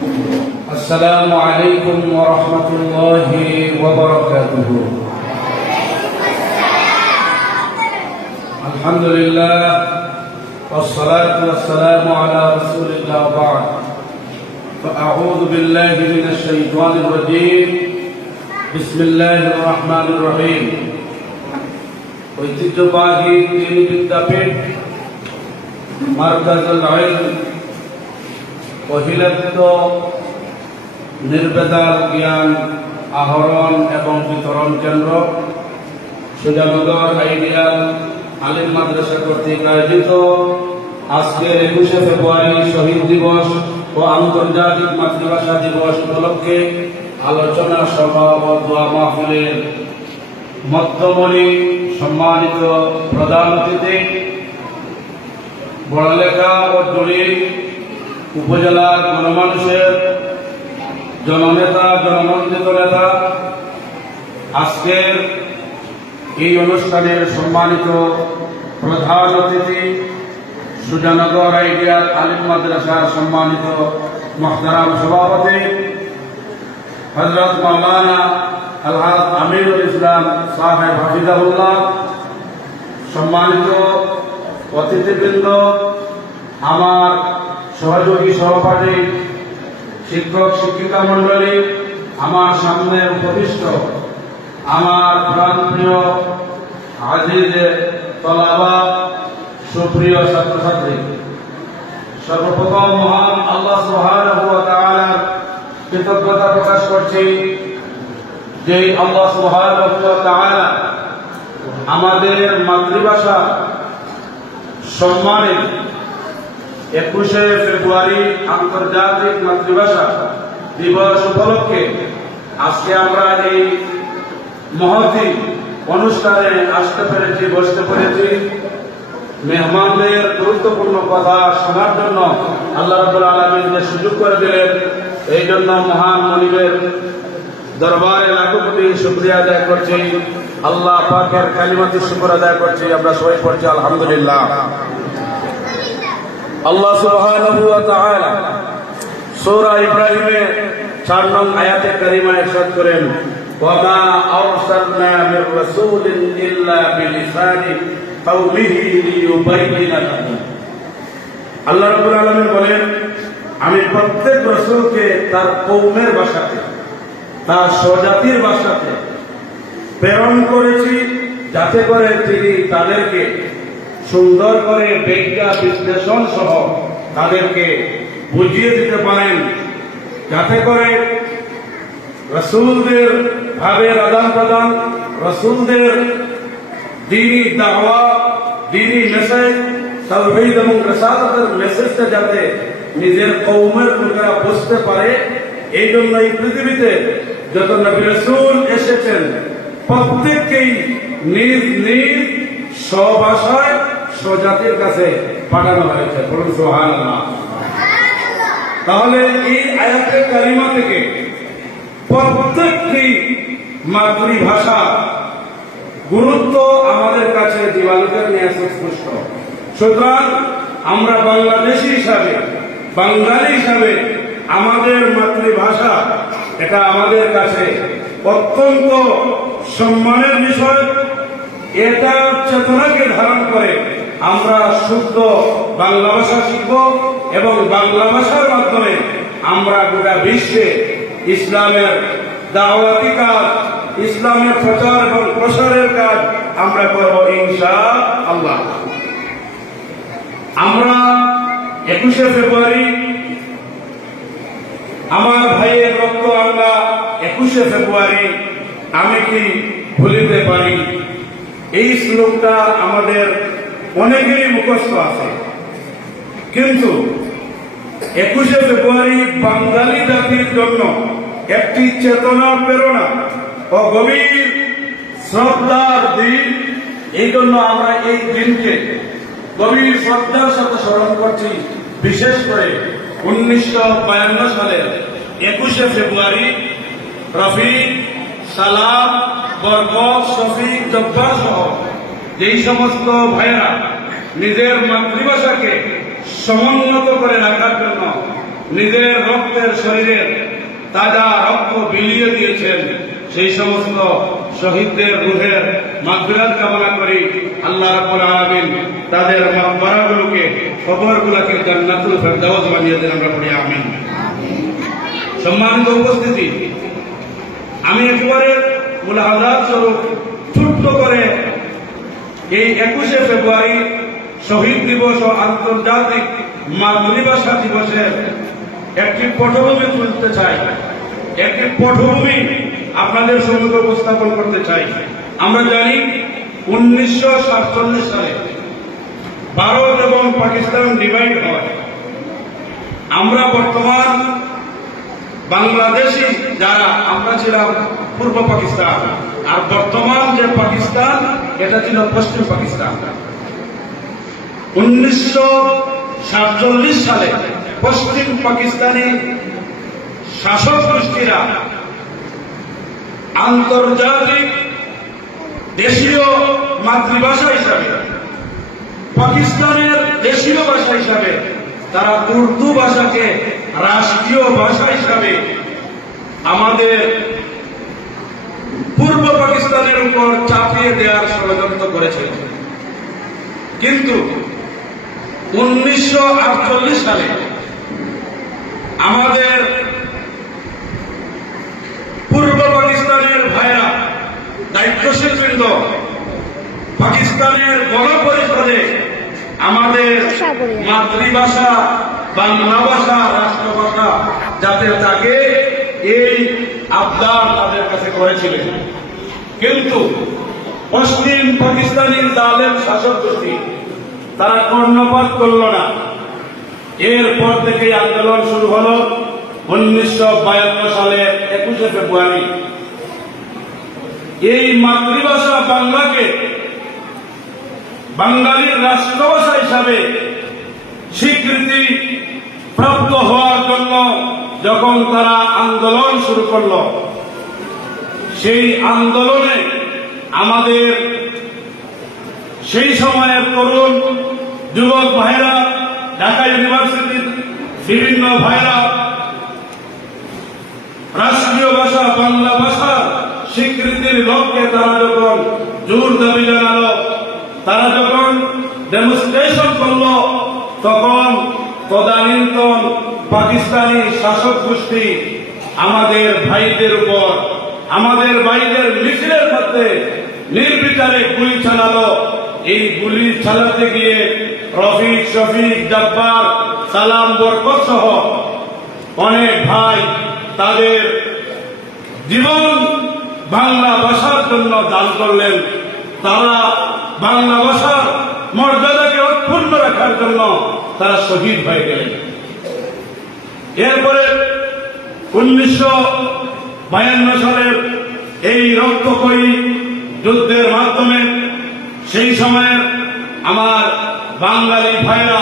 السلام عليكم ورحمة الله وبركاته. الحمد لله والصلاة والسلام على رسول الله بعد. فأعوذ بالله من الشيطان الرجيم. بسم الله الرحمن الرحيم. ঐতিহ্যবাহী দ্বীনি বিদ্যাপীঠ মারকাজুল ইলম অহিলাত্ব নির্বেদাল জ্ঞান আহরণ এবং বিতরণ কেন্দ্র সুজানগর আইডিয়াল আলিম মাদ্রাসা কর্তৃক আয়োজিত আজকের 21শে ফেব্রুয়ারি শহীদ দিবস ও আন্তর্জাতিক মাতৃভাষা দিবস উপলক্ষে আলোচনা সভা ও দোয়া মাহফিলের মধ্যমণি সম্মানিত প্রধান অতিথি বড়লেখা ও জুড়ি উপজেলার গণমানুষের জননেতা জননন্দিত নেতা, আজকের এই অনুষ্ঠানের সম্মানিত প্রধান অতিথি সুজানগর আইডিয়াল আলিম মাদ্রাসার সম্মানিত মুহতারাম সভাপতি হযরত মাওলানা আলহাজ আমিরুল ইসলাম সাহেব হাফিজাহুল্লাহ, সম্মানিত অতিথিবৃন্দ, আমার সহযোগী সহপাঠী শিক্ষক শিক্ষিকা মন্ডলী, আমার সামনে উপবিষ্ট আমার প্রাণপ্রিয় আজিজ তলাবা সুপ্রিয় ছাত্রছাত্রী, সর্বপ্রথম মহান আল্লাহ সুবহানাহু ওয়া তাআলার কৃতজ্ঞতা প্রকাশ করছি যে আল্লাহ সুবহানাহু ওয়া তাআলা আমাদের মাতৃভাষা সম্মানে 21শে ফেব্রুয়ারি আন্তর্জাতিক মাতৃভাষা দিবস উপলক্ষে আজকে আমরা এই মহতী অনুষ্ঠানে আসতে পেরেছি, বসতে পেরেছি। মেহমানদের গুরুত্বপূর্ণ কথা শোনার জন্য আল্লাহ রাব্বুল আলামিন যে সুযোগ করে দিলেন, এই জন্য মহান মনিবের দরবারে লাখো কোটি শুকরিয়া আদায় করছি। আল্লাহ পাকের কালিমাতে শুকর আদায় করছি। আমরা সবাই পড়ছি আলহামদুলিল্লাহ। আল্লাহ সুবহানাহু ওয়া তাআলা সূরা ইব্রাহিমের 4 নং আয়াতে কারিমা ইরশাদ করেন, ওয়া মা আরসালনা মির রাসূলিন ইল্লা বিলিসানি কওমিহি লিয়ুবাইয়িনা লাহুম। আল্লাহ রাব্বুল আলামিন বলেন, আমি প্রত্যেক রাসূলকে তার কওমের ভাষাতে, তার স্বজাতির ভাষাতে প্রেরণ করেছি, যাতে করে তিনি তাদেরকে সুন্দর করে ব্যাখ্যা বিশ্লেষণ সহ তাদেরকে বুঝিয়ে দিতে পারেন, যাতে করে রাসূলদের ভাবের আদান প্রদান, রাসূলদের দ্বীনি দাওয়া, দ্বীনি মেসেজ, তাওহীদ এবং রিসালাতের মেসেজটা যাতে নিজের কওমের লোকেরা বুঝতে পারে। এই জন্য এই পৃথিবীতে যত নবী রাসূল এসেছেন প্রত্যেককেই নিজ নিজ স্বভাষায় স্বজাতির কাছে পাঠানো হয়েছে। বলুন সুবহানাল্লাহ। তাহলে এই আয়াতের কালিমা থেকে প্রত্যেকটি মাতৃভাষা গুরুত্ব আমাদের কাছে দিবালোকে নিয়ে আসে স্পষ্ট। সুতরাং আমরা বাংলাদেশী হিসাবে, বাঙালি হিসাবে আমাদের মাতৃভাষা এটা আমাদের কাছে অত্যন্ত সম্মানের বিষয়। এটা চেতনাকে ধারণ করে আমরা শুদ্ধ বাংলা ভাষা শিখব এবং বাংলা ভাষার মাধ্যমে আমরা গোটা বিশ্বে ইসলামের দাওয়াতি কাজ, ইসলামের প্রচার এবং প্রসারের কাজ আমরা করব ইনশাআল্লাহ। আমরা 21শে ফেব্রুয়ারি আমার ভাইয়ের রক্ত, আমরা 21শে ফেব্রুয়ারি আমি কি ভুলিতে পারি, এই শ্লোকটা আমাদের অনেকেরই মুখস্থ আছে। কিন্তু 21শে ফেব্রুয়ারি বাঙালি জাতির জন্য একটি চেতনা, প্রেরণা ও গভীর শ্রদ্ধার দিন। এই জন্য আমরা এই দিনকে গভীর শ্রদ্ধার সাথে স্মরণ করছি। বিশেষ করে 1952 সালের 21শে ফেব্রুয়ারি রফি, সালাম, বরকত, শফিক, জব্বার সহ যেই সমস্ত ভাইয়েরা নিজের মাতৃভাষাকে সমুন্নত করে রাখার জন্য নিজের রক্ত ভক্তের শরীরের তাজা রক্ত বিলিয়ে দিয়েছেন, সেই সমস্ত শহীদদের রূহের মাগফিরাত কামনা করি। আল্লাহ রাব্বুল আলামিন তাদের মাকবারাগুলোকে, কবরগুলোকে জান্নাতুল ফেরদাউস বানিয়ে দেন, আমরা পড়ি আমিন। সম্মানিত উপস্থিতি, আমি একবারে মুলাহাজাত স্বরূপ ছোট্ট করে এই 21শে ফেব্রুয়ারি শহীদ দিবস ও আন্তর্জাতিক মাতৃভাষা দিবসের একটি পটভূমি তুলতে চাই, একটি পটভূমি আপনাদের সম্মুখে উপস্থাপন করতে চাই। আমরা জানি 1947 সালে ভারত এবং পাকিস্তান ডিভাইড হয়। আমরা বর্তমান বাংলাদেশি যারা, আমরা ছিলাম পূর্ব পাকিস্তান, আর বর্তমান যে পাকিস্তান এটা ছিল পশ্চিম পাকিস্তান। 1947 সালে পশ্চিম পাকিস্তানি শাসক গোষ্ঠীরা আন্তর্জাতিক দেশীয় মাতৃভাষা হিসাবে, পাকিস্তানের দেশীয় ভাষা হিসাবে তারা উর্দু ভাষাকে রাষ্ট্রীয় ভাষা হিসাবে আমাদের পূর্ব পাকিস্তানের উপর চাপিয়ে দেওয়ার ষড়যন্ত্র করেছিল। কিন্তু 1948 সালে আমাদের পূর্ব পাকিস্তানের ভাইরা, দায়িত্বশীল বৃন্দ, পাকিস্তানের গণপরিষদে আমাদের মাতৃভাষা বাংলা ভাষা রাষ্ট্রভাষা যাতে থাকে এই আবদার তাদের কাছে করেছিলেন। কিন্তু পশ্চিম পাকিস্তানের জালেম শাসক গোষ্ঠী তারা কর্ণপাত করল না। এরপর থেকে আন্দোলন শুরু হলো 1952 সালে 21শে ফেব্রুয়ারি। এই মাতৃভাষা বাংলাকে বাঙালির রাষ্ট্রভাষা হিসাবে স্বীকৃতি প্রাপ্ত হওয়ার জন্য যখন তারা আন্দোলন শুরু করল, সেই আন্দোলনে আমাদের সেই সময়ের তরুণ যুবক ভাইরা, ঢাকা ইউনিভার্সিটির বিভিন্ন ভাইরা রাষ্ট্রীয় ভাষা বাংলা ভাষার স্বীকৃতির লক্ষ্যে তারা যখন জোর দাবি জানালো, তারা যখন ডেমনস্ট্রেশন করল, তখন তদানীন্তন পাকিস্তানি শাসক গোষ্ঠী আমাদের ভাইদের উপর, আমাদের ভাইদের মিছিলের মধ্যে নির্বিচারে গুলি চালালো। এই গুলি চালাতে গিয়ে রফিক, শফিক, জব্বার, সালাম, বরকত সহ অনেক ভাই তাদের জীবন বাংলা ভাষার জন্য দান করলেন। তারা বাংলা ভাষার মর্যাদাকে অক্ষুণ্ণ রাখার জন্য তারা শহীদ হয়ে গেলেন। এরপরে 1952 সালের এই রক্তক্ষয়ী যুদ্ধের মাধ্যমে সেই সময়ের আমার বাঙালি ভাইরা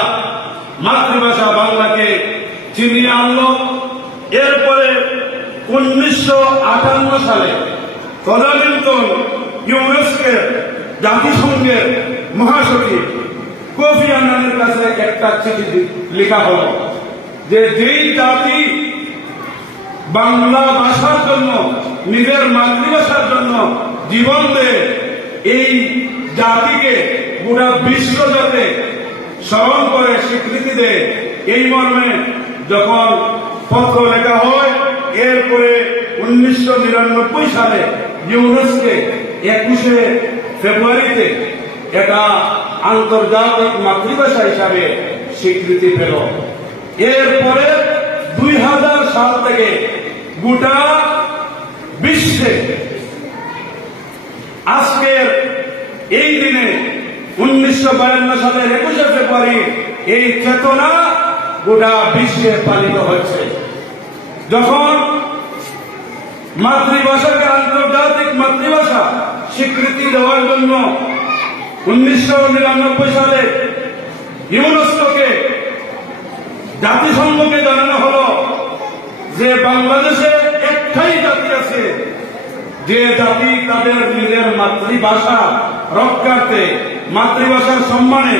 মাতৃভাষা বাংলাকে চিনিয়ে আনলো। এরপরে 1958 সালে তদানীন্তন ইউনেস্কোর জাতিসংঘের মহাসচিব কোফি আনানের কাছে একটা চিঠি লেখা হল যে যেই জাতি বাংলা ভাষার জন্য, নিজের মাতৃভাষার জন্য জীবন দেয়, এই জাতিকে গোটা বিশ্ব যাতে স্মরণ করে স্বীকৃতি দেয়, এই মর্মে যখন পত্র লেখা হয়। এরপরে 1999 সালে ইউনেস্কো 21শে ফেব্রুয়ারিতে এটা আন্তর্জাতিক মাতৃভাষা হিসাবে স্বীকৃতি পেল। এরপরে 2000 সাল থেকে গোটা বিশ্বে আজকের এই দিনে 1952 সালের 21শে ফেব্রুয়ারি এই চেতনা গোটা বিশ্বে পালিত হচ্ছে। যখন মাতৃভাষাকে আন্তর্জাতিক মাতৃভাষা স্বীকৃতি দেওয়ার জন্য 1999 সালে ইউনেস্কোকে, জাতিসংঘকে জানানো হলো যে বাংলাদেশে একটাই জাতি আছে যে জাতি তাদের নিজের মাতৃভাষা রক্ষার্থে, মাতৃভাষার সম্মানে,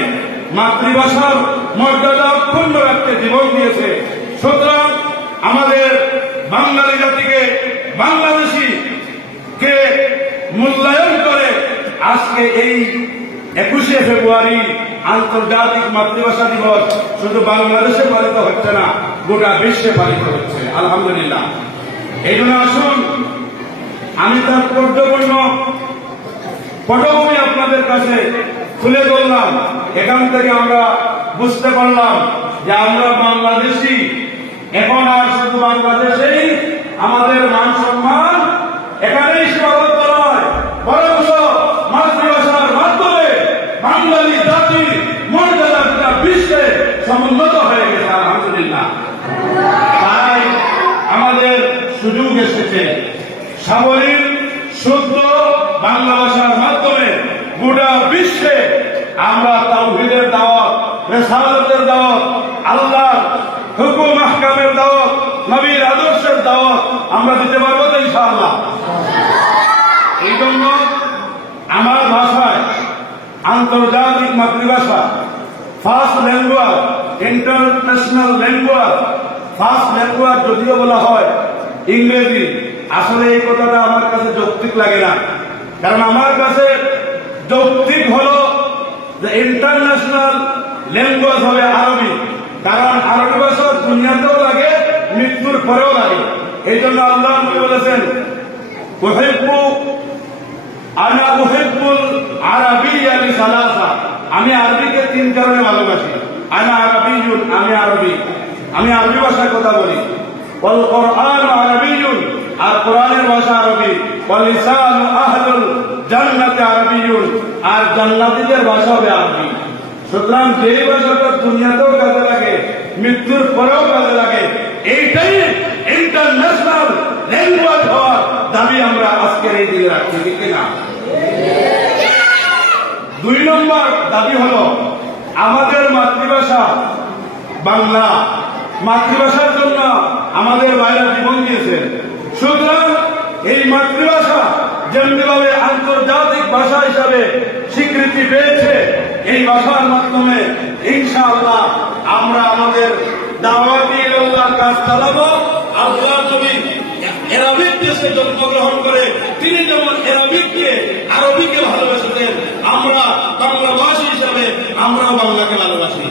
মাতৃভাষার মর্যাদা অক্ষুণ্ণ রাখতে জীবন দিয়েছে। সুতরাং আমাদের বাংলাদেশি কে মূল্যায়ন করে আজকে এই 21শে ফেব্রুয়ারি আন্তর্জাতিক মাতৃভাষা দিবস শুধু বাংলাদেশে পালিত হচ্ছে না, গোটা বিশ্বে পালিত হচ্ছে, আলহামদুলিল্লাহ। এই জন্য আসুন আমি তার পর্যপূর্ণ পটভূমি আপনাদের কাছে তুলে ধরলাম। এখান থেকে আমরা বুঝতে পারলাম যে আমরা বাংলাদেশি, এখন আর শুধু বাংলাদেশেই আমাদের মান সম্মান এখানেই সীমাবদ্ধ নয়, বরং মাতৃভাষার মাধ্যমে বাঙালি জাতির মর্যাদা গোটা বিশ্বে সমুন্নত হয়ে গেছে, আলহামদুলিল্লাহ। তাই আমাদের সুযোগ এসেছে সাবলীল শুদ্ধ বাংলা ভাষার মাধ্যমে গোটা বিশ্বে আমরা তাওহীদের দাওয়াত, রিসালাতের দাওয়াত, আল্লাহর হুকুম আহকামের দাওয়াত, নবীর আদর্শের দাওয়াত আমরা দিতে পারবো তো ইনশাআল্লাহ। এই জন্য আমার ভাষায় আন্তর্জাতিক মাতৃভাষা, first language, international language, first language যদিও বলা হয় ইংরেজি, আসলে এই কথাটা আমার কাছে যৌক্তিক লাগে না। কারণ আমার কাছে যৌক্তিক হলো যে ইন্টারন্যাশনাল ল্যাঙ্গুয়েজ হবে আরবি, কারণ আরবি ভাষা দুনিয়াতেও লাগে, মৃত্যুর পরেও লাগে। এই জন্য আল্লাহ নবী বলেছেন আনা উহিব্বুল আরাবিয়্যা লিসালাসা, আমি আরবিকে 3 কারণে ভালোবাসি। আনা আরাবিয়্যুন, আমি আরবি ভাষায় কথা বলি। ওয়াল কুরআন আরাবিয়্যুন, আর কোরআনের ভাষা আরবি। ওয়াল লিসানু আহলুল জান্নাতি আরাবিয়্যুন, আর জান্নাতীদের ভাষা হবে আরবি। সুতরাং যে ভাষাটা দুনিয়াতেও কাজে লাগে, মৃত্যুর পরেও কাজে লাগে, এইটাই ইন্টারন্যাশনাল ল্যাঙ্গুয়েজ হওয়ার দাবি আমরা আজকের এই দিনে রাখছি, ঠিক না? 2 নম্বর দাবি হলো আমাদের মাতৃভাষা বাংলা, মাতৃভাষার জন্য আমাদের ভাইরা জীবন দিয়েছেন। সুতরাং এই মাতৃভাষা যেমনিভাবে আন্তর্জাতিক ভাষা হিসাবে স্বীকৃতি পেয়েছে, এই ভাষার মাধ্যমে ইনশাআল্লাহ আমরা আমাদের দাওয়াতি ইলাল্লাহর কাজ চালাবো। আল্লাহ নবী আরবিক দেশে জন্মগ্রহণ করে তিনি যেমন আরবিকে ভালোবাসতেন, আমরা বাংলাভাষী হিসাবে আমরাও বাংলাকে ভালোবাসি,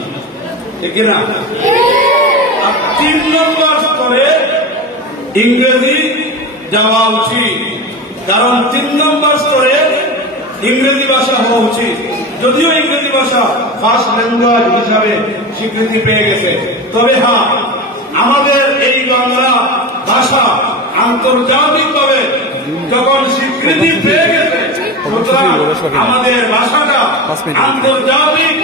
ঠিক না? 3 নম্বর স্তরে ইংরেজি যাওয়া উচিত, কারণ 3 নম্বর স্তরে ইংরেজি ভাষা হওয়া উচিত। যদিও ইংরেজি ভাষা ফার্স্ট ল্যাঙ্গুয়েজ হিসাবে স্বীকৃতি পেয়ে গেছে, তবে হ্যাঁ আমাদের এই বাংলা ভাষা আন্তর্জাতিকভাবে যখন স্বীকৃতি পেয়ে গেছে, সুতরাং আমাদের ভাষাটা আন্তর্জাতিক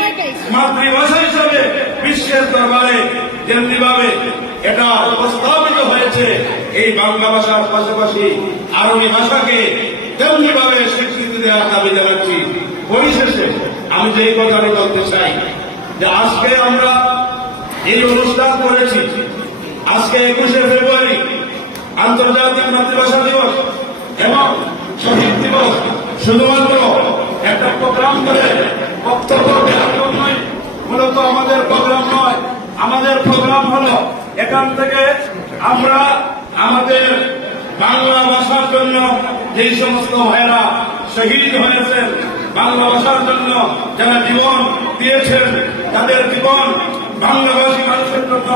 মাতৃভাষা হিসাবে বিশ্বের দরবারে যেমনি ভাবে এটা উপস্থাপিত হয়েছে, এই বাংলা ভাষার পাশাপাশি আরবি ভাষাকে তেমনি ভাবে স্বীকৃতি দেওয়ার দাবি জানাচ্ছি। পরিশেষে আমি যে কথাটি বলতে চাই যে আজকে আমরা এই অনুষ্ঠান করেছি, আজকে 21শে ফেব্রুয়ারি আন্তর্জাতিক মাতৃভাষা দিবস এবং শহীদ দিবস, শুধুমাত্র একটা প্রোগ্রাম করে বক্তব্য দেওয়ার জন্যই মূলত আমাদের প্রোগ্রাম নয়। আমাদের প্রোগ্রাম হলো এখান থেকে আমরা আমাদের বাংলা ভাষার জন্য যে সমস্ত ভাইয়েরা শহীদ হয়েছেন, বাংলা ভাষার জন্য যারা জীবন দিয়েছেন, তাদের জীবন বাংলাভাষী মানুষের জন্য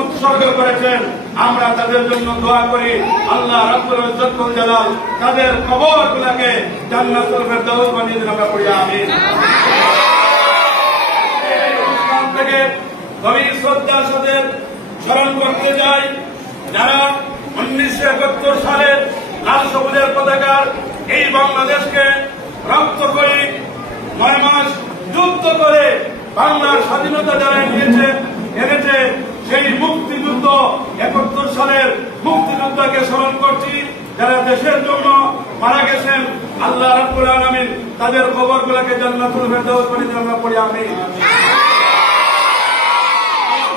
উৎসর্গ করেছেন, আমরা তাদের জন্য দোয়া করি আল্লাহ রাব্বুল ইজ্জত ওয়াল জালাল তাদের কবরগুলোকে জান্নাতুল ফেরদাউস বানিয়ে দিন, আমরা পড়ি আমিন। অনুষ্ঠান থেকে গভীর শ্রদ্ধার সাথে স্মরণ করতে যাই যারা 1971 সালের লাল সবুজের পতাকার এই বাংলাদেশকে রক্ত করে 9 মাস যুদ্ধ করে বাংলার স্বাধীনতা যারা এনেছে সেই মুক্তিযুদ্ধ 71 সালের মুক্তিযুদ্ধকে স্মরণ করছি। যারা দেশের জন্য মারা গেছেন, আল্লাহ রাব্বুল আলামিন তাদের কবরগুলোকে জান্নাতুল ফেরদাউস বানিয়ে দিন, আমরা পড়ি আমিন।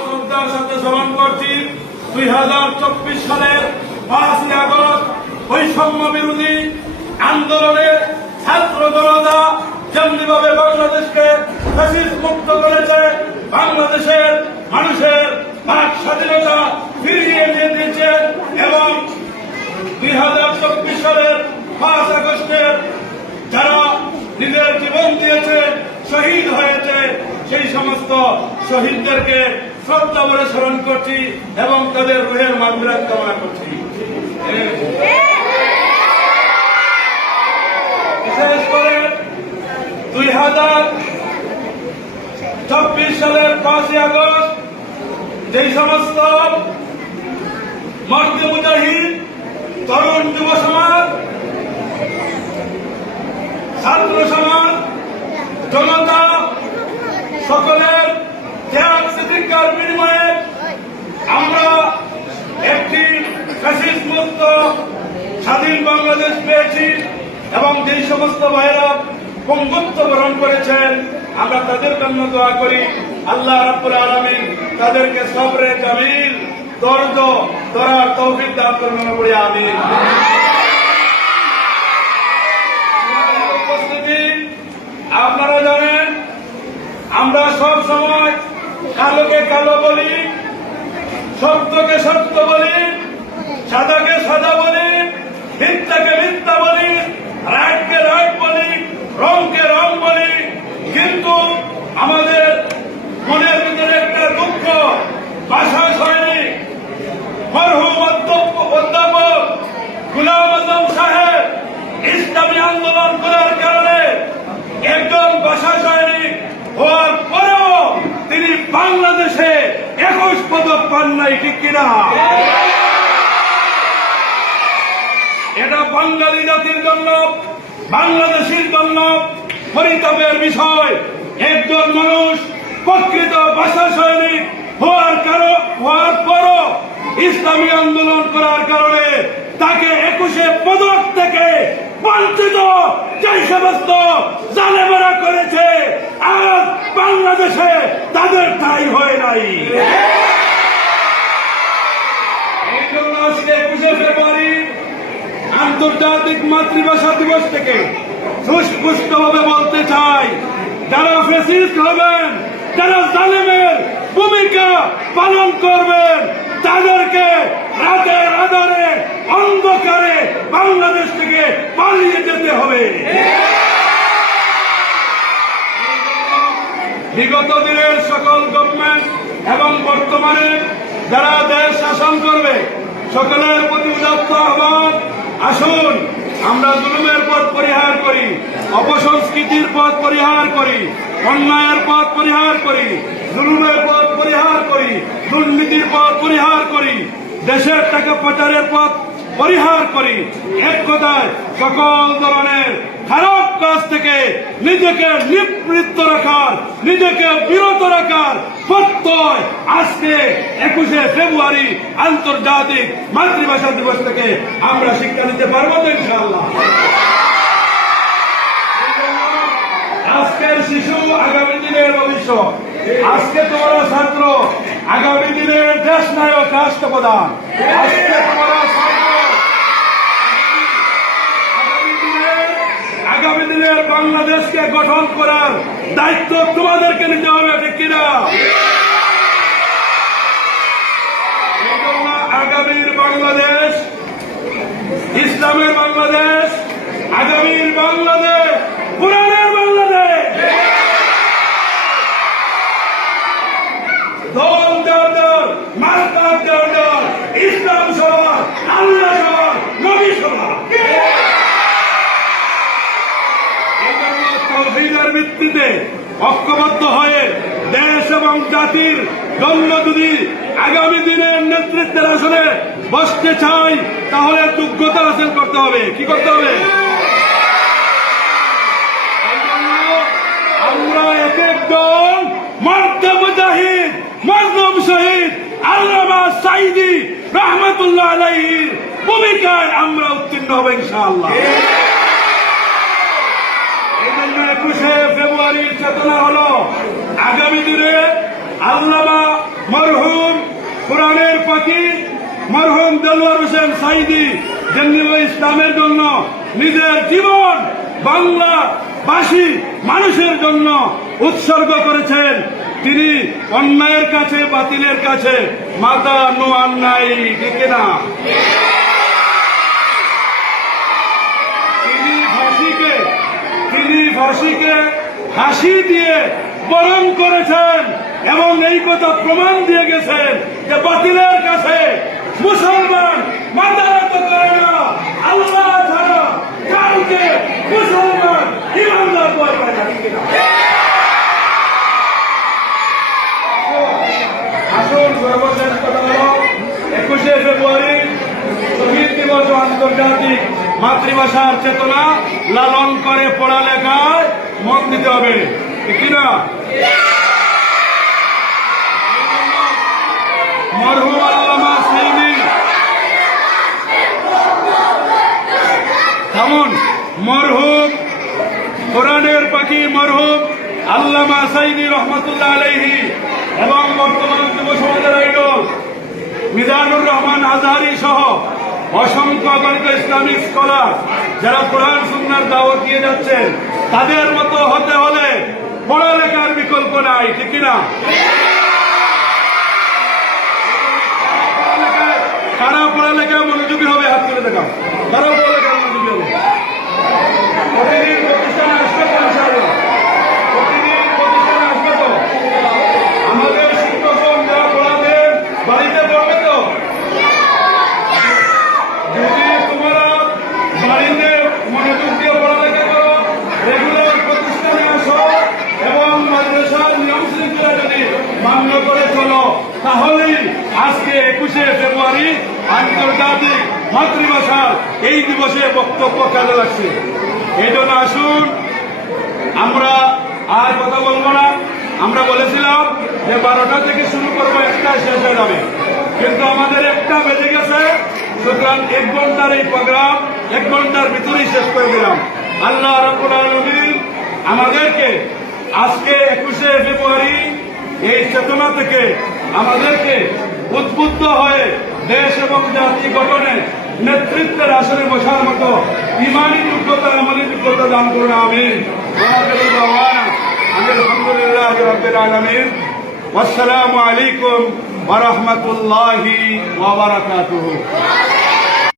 শ্রদ্ধার সাথে স্মরণ করছি 2024 সালের 5ই আগস্ট বৈষম্য বিরোধী আন্দোলনে ছাত্র জনতা যেমনিভাবে বাংলাদেশকে ফ্যাসিস্ট মুক্ত করেছে, বাংলাদেশের মানুষের বাক স্বাধীনতা ফিরিয়ে এনে দিয়েছে এবং 2000 জীবন দিয়েছে, শহীদ হয়েছে, সেই সমস্ত শহীদদেরকে শ্রদ্ধা বলে স্মরণ করছি এবং তাদের রুহের মাগফিরাত কামনা করছি। বিশেষ করে 2024 সালের 5ই আগস্ট যেই সমস্ত মর্দে মুজাহিদ, তরুণ যুব সমাজ, ছাত্র সমাজ, জনতা সকলের ত্যাগ প্রতিজ্ঞার বিনিময়ে আমরা একটি ফ্যাসিস্ট মুক্ত স্বাধীন বাংলাদেশ পেয়েছি এবং যেই সমস্ত ভাইরা পঙ্গুত্ব বরণ করেছেন আমরা তাদের জন্য দোয়া করি আল্লাহ রাব্বুল আলামিন তাদেরকে সবরে জামিল ধৈর্য ধরার তৌফিক দান করুন, বলি আমিন। উপস্থিতি, আপনারা জানেন আমরা সব সময় কালোকে কালো বলি, সত্যকে সত্য বলি, সাদাকে সাদা বলি, মিথ্যাকে মিথ্যা বলি, রাগকে রাগ বলি, রংকে রং বলি, কিন্তু আমাদের মনের ভিতরে একটা দুঃখ ভাষা সৈনিক মরহুম অধ্যাপক গোলাম আজম সাহেব ইসলামী আন্দোলন করার কারণে একজন ভাষা সৈনিক হওয়ার পরেও তিনি বাংলাদেশে 21 পদক পান নাই, ঠিক কিনা? এটা বাঙালি জাতির জন্য, বাংলাদেশের জন্য পরিতাপের বিষয়। একজন মানুষ প্রকৃত ভাষা সৈনিক হওয়ার পরও ইসলামী আন্দোলন করার কারণে তাকে 21 পদক থেকে বঞ্চিত যে সমস্ত জালেমেরা করেছে, আজ বাংলাদেশে তাদের ঠাঁই হয় নাই। এই জন্য আজকে 21 ফেব্রুয়ারি আন্তর্জাতিক মাতৃভাষা দিবস থেকে সুস্পষ্টভাবে বলতে চাই, যারা ফ্যাসিস্ট হবেন, যারা জালেমের ভূমিকা পালন করবেন, তাদেরকে রাতের আধারে অন্ধকারে বাংলাদেশ থেকে পালিয়ে যেতে হবে। বিগত দিনের সকল গভর্নমেন্ট এবং বর্তমানে যারা দেশ শাসন করবে সকলের প্রতি উদাত্ত আহ্বান, আসুন আমরা জুলুমের পথ পরিহার করি, অপসংস্কৃতির পথ পরিহার করি, অন্যায়ের পথ পরিহার করি, জুলুমের পথ পরিহার করি, দুর্নীতির পথ পরিহার করি, দেশের টাকা পাচারের পথ পরিহার করি। এক কথায় সকল ধরনের খারাপ কাজ থেকে নিজেকে নিবৃত্ত রাখার, নিজেকে বিরত রাখার প্রত্যয় আজকে 21 ফেব্রুয়ারি আন্তর্জাতিক মাতৃভাষা দিবস থেকে আমরা শিক্ষা নিতে পারবো তো ইনশাআল্লাহ। আজকের শিশু আগামী দিনের ভবিষ্যৎ, আজকে তোমরা ছাত্র আগামী দিনের দেশ নায়ক রাষ্ট্রপ্রধান, আজকে তোমরা আগামী দিনের বাংলাদেশকে গঠন করার দায়িত্ব তোমাদেরকে নিতে হবে, ঠিক কিনা? আগামীর বাংলাদেশ, ইসলামের বাংলাদেশ, আগামীর বাংলাদেশ, কোরআনের বাংলাদেশ। দল দল মার্কা দল, ইসলাম সভা, আল্লাহ সভা, নবী সভা। তৌহিদের ভিত্তিতে ঐক্যবদ্ধ হয়ে দেশ এবং জাতির জন্য যদি আগামী দিনের নেতৃত্বের আসনে বসতে চাই, তাহলে যোগ্যতা হাসিল করতে হবে। কি করতে হবে? আমরা এক একজন মর্দে মুজাহিদ, মজলুম শহীদ আল্লামা সাঈদী রাহমাতুল্লাহ আলাইহির ভূমিকায় আমরা উত্তীর্ণ হব ইনশাআল্লাহ। 21 ফেব্রুয়ারির চেতনা হলো আগামী দিনে আল্লামা মরহুম কোরআনের পাখি মরহুম দেলোয়ার হোসেন সাঈদী, যিনি ইসলামের জন্য নিজের জীবন বাংলাভাষী মানুষের জন্য উৎসর্গ করেছেন। তিনি অন্যায়ের কাছে, বাতিলের কাছে মাথা নোয়ান নাই, ঠিক না? তিনি ফাঁসিকে হাসি দিয়ে বরণ করেছেন এবং এই কথা প্রমাণ দিয়ে গেছেন যে বাতিলের কাছে মুসলমান মাথা নত করে না। আল্লাহ ছাড়া কাউকে মুসলমান ইমানদার ভয় পায় না। ঠিক না? আসুন সর্বশেষ কথা হল 21শে ফেব্রুয়ারি শহীদ দিবস ও আন্তর্জাতিক মাতৃভাষার চেতনা লালন করে পড়ালেখায় মন দিতে হবে। ঠিক না? মরহুম আল্লামা সাইনি কেমন মরহুম কোরআনের পাখি মরহুম আল্লামা সাইনি রহমতুল্লাহ আলাইহি এবং বর্তমান যুব সমাজের আইডল মিজানুর রহমান আজহারি সহ অসংখ্য গণিত ইসলামিক স্কলার যারা কোরআন সুন্নাহর দাওয়াত দিয়ে যাচ্ছেন, তাদের মতো হতে হলে পড়ালেখার বিকল্প নাই। ঠিক না? কারা পড়ালেখায় মনোযোগী হবে? হাত তুলে দেখাও। কারা পড়ালেখায় মনোযোগী হবে? প্রতিদিন প্রতিষ্ঠানে আসবে তো? ইনশাআল্লাহ প্রতিদিন প্রতিষ্ঠানে আসবে তো? আমাদের শিক্ষকগণ যারা পড়াবেন বাড়িতে পড়বে তো? যদি তোমরা বাড়িতে মনোযোগ দিয়ে পড়ালেখা করো, রেগুলার প্রতিষ্ঠানে আসো এবং মাদ্রাসার নিয়ম শৃঙ্খলা যদি মান্য করে চলো, তাহলেই আজকে 21শে ফেব্রুয়ারি আন্তর্জাতিক মাতৃভাষার এই দিবসে বক্তব্য কাজে লাগছে। এই জন্য আসুন, আমরা আর কথা বলবো না। আমরা বলেছিলাম যে 12টা থেকে শুরু করবো, 1টায় শেষ হয়ে যাবে, কিন্তু আমাদের 1টা বেজে গেছে। সুতরাং 1 ঘন্টার এই প্রোগ্রাম 1 ঘন্টার ভিতরেই শেষ করে দিলাম। আল্লাহ রাব্বুল আলামিন আমাদেরকে আজকে 21শে ফেব্রুয়ারি এই চেতনা থেকে আমাদেরকে উদ্বুদ্ধ হয়ে দেশ এবং জাতি গঠনে নেতৃত্বের আসনে বসার মতো ইমানি যোগ্যতা, আমাদের যোগ্যতা দান করুন। আমিন। আলহামদুলিল্লাহ রাব্বিল আলামিন। আসসালামু আলাইকুম ওয়া রাহমাতুল্লাহি ওয়া বারাকাতুহু।